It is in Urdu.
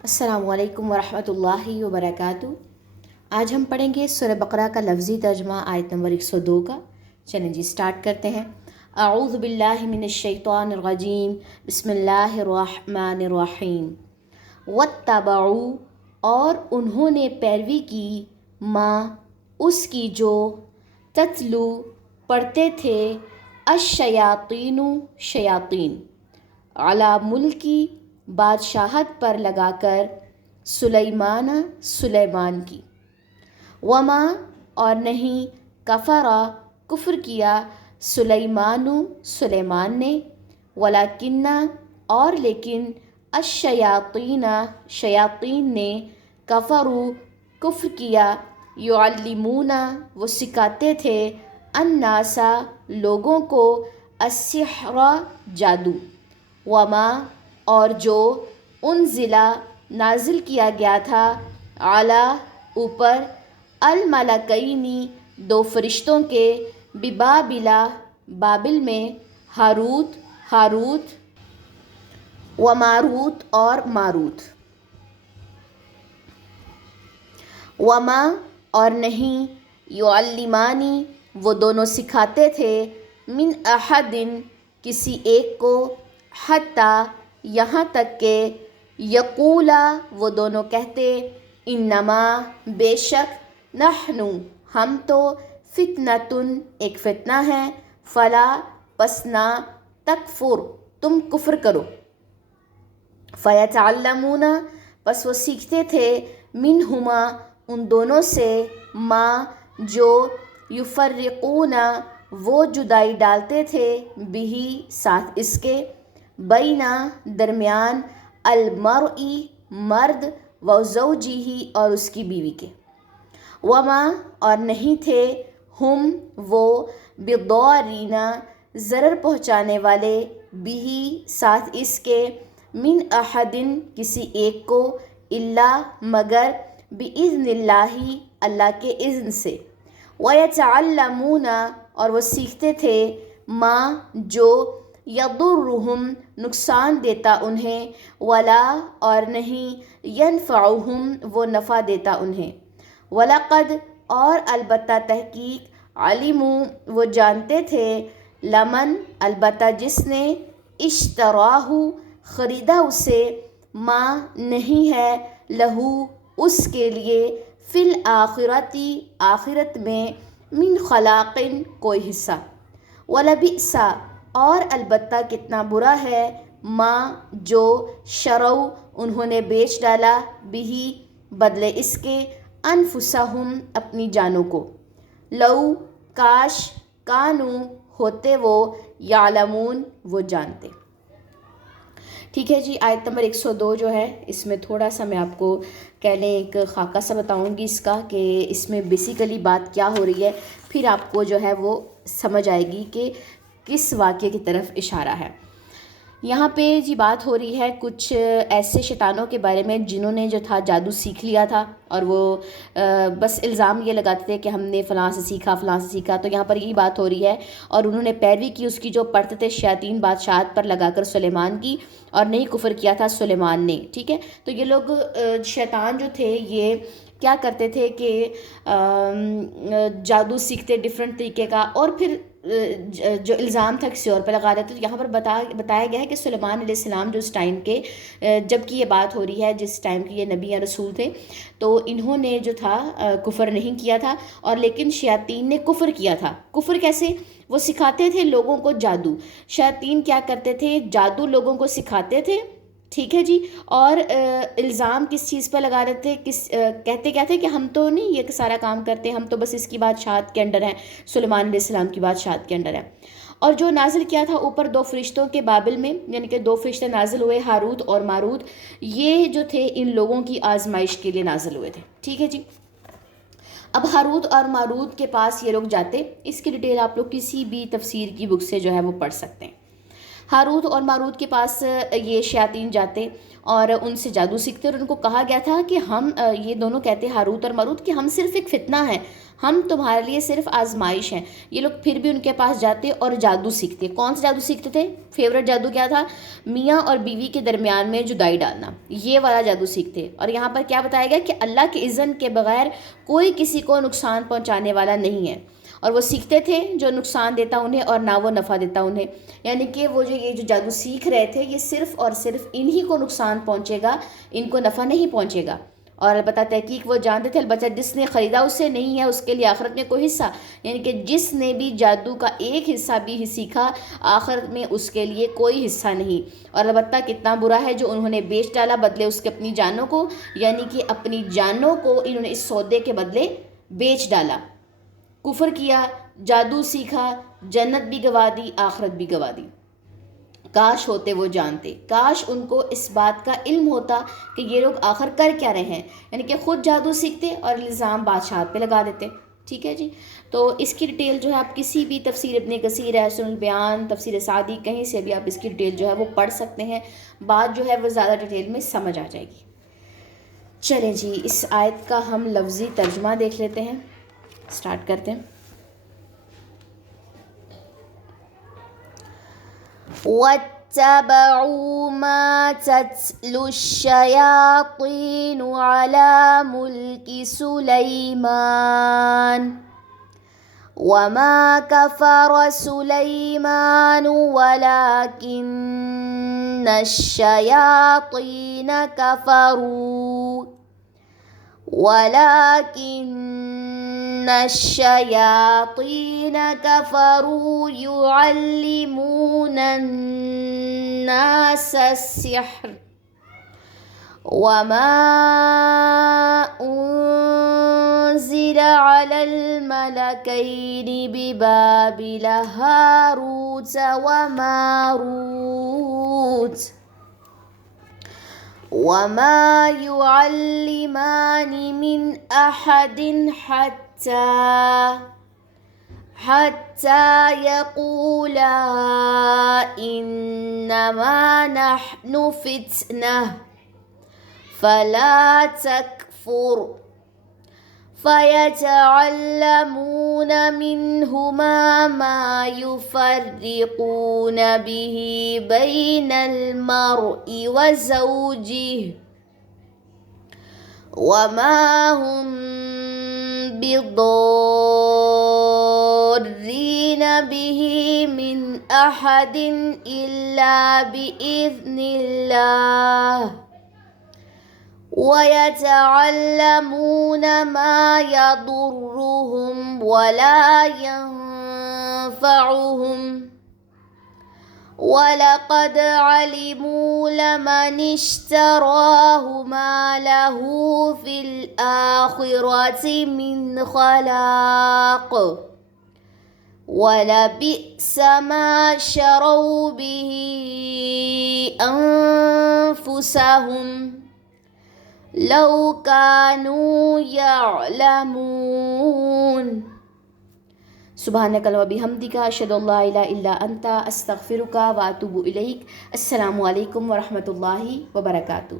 السلام علیکم ورحمۃ اللہ وبرکاتہ۔ آج ہم پڑھیں گے سورہ بقرہ کا لفظی ترجمہ آیت نمبر 102 کا۔ چلیں جی سٹارٹ کرتے ہیں۔ اعوذ باللہ من الشیطان الرجیم، بسم اللہ الرحمن الرحیم۔ واتبعوا، اور انہوں نے پیروی کی، ماں اس کی جو، تتلو پڑھتے تھے، الشیاطین شیاطین، علی ملکی بادشاہت پر لگا کر، سلیمان کی، وما اور نہیں، کفرا کفر کیا، سلیمان نے، ولیکن اور لیکن، الشیاطین شیاطین نے، کفروا کفر کیا، یعلمون وہ سکھاتے تھے، الناس لوگوں کو، السحر جادو، وما اور جو، انزلا نازل کیا گیا تھا، اعلیٰ اوپر، الملکینی دو فرشتوں کے، ببابلا بابل میں، ہاروت و ماروت اور ماروت، وما اور نہیں، یعلمانی وہ دونوں سکھاتے تھے، من احد کسی ایک کو، حتیٰ یہاں تک کہ، یقولا وہ دونوں کہتے، انما بے شک، نحن ہم تو، فتنۃ ایک فتنہ ہے، فلا پس نہ، تکفر تم کفر کرو، فیتعلمون پس وہ سیکھتے تھے، منہما ان دونوں سے، ما جو، یفرقون وہ جدائی ڈالتے تھے، بہی ساتھ اس کے، بینا درمیان، المرئی مرد، و زوجہ اور اس کی بیوی کے، وما اور نہیں تھے، ہم وہ، بضارین ضرر پہنچانے والے، بہی ساتھ اس کے، من احد کسی ایک کو، الا مگر، باذن اللہ اللہ کے اذن سے، ویتعلمون اور وہ سیکھتے تھے، ما جو، یضرہم نقصان دیتا انہیں، ولا اور نہیں، ینفعہم وہ نفع دیتا انہیں، وَلَقَدْ اور البتہ تحقیق، علموا وہ جانتے تھے، لمن البتہ جس نے، اشتراہ خریدا اسے، ما نہیں ہے، لہو اس کے لیے، فی الآخرتی آخرت میں، من خلاق کوئی حصہ، وَلَبِئْسَ اور البتہ کتنا برا ہے، ما جو، شروا انہوں نے بیچ ڈالا، بہی بدلے اس کے، انفسہم اپنی جانوں کو، لو کاش، کانو ہوتے وہ، یعلمون وہ جانتے۔ ٹھیک ہے جی، آیت نمبر 102 جو ہے، اس میں تھوڑا سا میں آپ کو کہہ لیں ایک خاکہ سا بتاؤں گی اس کا، کہ اس میں بیسیکلی بات کیا ہو رہی ہے، پھر آپ کو جو ہے وہ سمجھ آئے گی کہ کس واقعے کی طرف اشارہ ہے۔ یہاں پہ جی بات ہو رہی ہے کچھ ایسے شیطانوں کے بارے میں جنہوں نے جو تھا جادو سیکھ لیا تھا، اور وہ بس الزام یہ لگاتے تھے کہ ہم نے فلاں سے سیکھا، فلاں سے سیکھا، تو یہاں پر یہی بات ہو رہی ہے، اور انہوں نے پیروی کی اس کی جو پڑھتے تھے شیاطین بادشاہت پر لگا کر سلیمان کی، اور نہیں کفر کیا تھا سلیمان نے۔ ٹھیک ہے، تو یہ لوگ شیطان جو تھے یہ کیا کرتے تھے کہ جادو سیکھتے ڈفرینٹ طریقے کا، اور پھر جو الزام تھا کسی اور پہ لگا دیتے۔ تو یہاں پر بتایا گیا ہے کہ سلیمان علیہ السلام جو اس ٹائم کے، جب کہ یہ بات ہو رہی ہے جس ٹائم کے یہ نبی یا رسول تھے، تو انہوں نے جو تھا کفر نہیں کیا تھا، اور لیکن شیاطین نے کفر کیا تھا۔ کفر کیسے؟ وہ سکھاتے تھے لوگوں کو جادو، شیاطین کیا کرتے تھے، جادو لوگوں کو سکھاتے تھے۔ ٹھیک ہے جی، اور الزام کس چیز پہ لگا رہے تھے، کہتے کیا تھے کہ ہم تو نہیں یہ سارا کام کرتے، ہم تو بس اس کی بادشاہت کے انڈر ہیں، سلیمان علیہ السلام کی بادشاہت کے انڈر ہیں۔ اور جو نازل کیا تھا اوپر دو فرشتوں کے بابل میں، یعنی کہ دو فرشتے نازل ہوئے، ہاروت اور ماروت، یہ جو تھے ان لوگوں کی آزمائش کے لیے نازل ہوئے تھے۔ ٹھیک ہے جی، اب ہاروت اور ماروت کے پاس یہ لوگ جاتے، اس کی ڈیٹیل آپ لوگ کسی بھی تفسیر کی بک سے جو ہے وہ پڑھ سکتے ہیں۔ ہاروت اور ماروت کے پاس یہ شیاطین جاتے اور ان سے جادو سیکھتے، اور ان کو کہا گیا تھا کہ ہم یہ دونوں کہتے ہاروت اور ماروت کہ ہم صرف ایک فتنہ ہیں، ہم تمہارے لیے صرف آزمائش ہیں۔ یہ لوگ پھر بھی ان کے پاس جاتے اور جادو سیکھتے۔ کون سا جادو سیکھتے تھے؟ فیوریٹ جادو کیا تھا؟ میاں اور بیوی کے درمیان میں جدائی ڈالنا، یہ والا جادو سیکھتے۔ اور یہاں پر کیا بتایا گیا کہ اللہ کے اذن کے بغیر کوئی کسی کو نقصان پہنچانے والا نہیں ہے، اور وہ سیکھتے تھے جو نقصان دیتا انہیں اور نہ وہ نفع دیتا انہیں، یعنی کہ وہ یہ جو جادو سیکھ رہے تھے یہ صرف اور صرف انہی کو نقصان پہنچے گا، ان کو نفع نہیں پہنچے گا۔ اور البتہ تحقیق وہ جانتے تھے البتہ جس نے خریدا اس سے نہیں ہے اس کے لیے آخرت میں کوئی حصہ، یعنی کہ جس نے بھی جادو کا ایک حصہ بھی سیکھا آخرت میں اس کے لیے کوئی حصہ نہیں۔ اور البتہ کتنا برا ہے جو انہوں نے بیچ ڈالا بدلے اس کے اپنی جانوں کو، یعنی کہ اپنی جانوں کو انہوں نے اس سودے کے بدلے بیچ ڈالا، کفر کیا، جادو سیکھا، جنت بھی گوا دی، آخرت بھی گوا دی۔ کاش ہوتے وہ جانتے، کاش ان کو اس بات کا علم ہوتا کہ یہ لوگ آخر کر کیا رہے ہیں، یعنی کہ خود جادو سیکھتے اور الزام بادشاہ پہ لگا دیتے۔ ٹھیک ہے جی، تو اس کی ڈیٹیل جو ہے آپ کسی بھی تفسیر ابن کثیر، احسن البیان، تفسیر سعدی، کہیں سے بھی آپ اس کی ڈیٹیل جو ہے وہ پڑھ سکتے ہیں، بات جو ہے وہ زیادہ ڈیٹیل میں سمجھ آ جائے گی۔ چلیں جی، اس آیت کا ہم لفظی ترجمہ دیکھ لیتے ہیں، سٹارٹ کرتے ہیں۔ وَاتَّبَعُوا مَا تَتْلُو الشَّيَاطِينُ عَلَى مُلْكِ سُلَيْمَانَ وَمَا كَفَرَ سُلَيْمَانُ وَلَكِنَّ الشَّيَاطِينَ كَفَرُوا يُعَلِّمُونَ النَّاسَ السِّحْرَ وَمَا أُنزِلَ عَلَى الْمَلَكَيْنِ بِبَابِلَ هَارُوتَ وَمَارُوتَ وَمَا يُعَلِّمَانِ مِنْ أَحَدٍ حَتَّى يَقُولَا إِنَّمَا نَحْنُ فِتْنَةٌ فَلَا تَكْفُرْ فَيَتَعَلَّمُونَ مِنْهُمَا مَا يُفَرِّقُونَ بِهِ بَيْنَ الْمَرْءِ وَزَوْجِهِ وَمَا هُمْ بِضَارِّينَ بِهِ مِنْ أَحَدٍ إِلَّا بِإِذْنِ اللَّهِ وَيَتَعَلَّمُونَ مَا يَضُرُّهُمْ وَلَا يَنفَعُهُمْ وَلَقَدْ عَلِمُوا لَمَنِ اشْتَرَاهُ مَا لَهُ فِي الْآخِرَةِ مِنْ خَلَاقٍ وَلَبِئْسَ مَا شَرَوْا بِهِ أَنفُسَهُمْ لَوْ كَانُوا يَعْلَمُونَ۔ سبحانک اللہم وبحمدک، اشہد ان لا الہ الا انت، استغفرک واتوب الیک۔ السلام علیکم ورحمۃ اللہ وبرکاتہ۔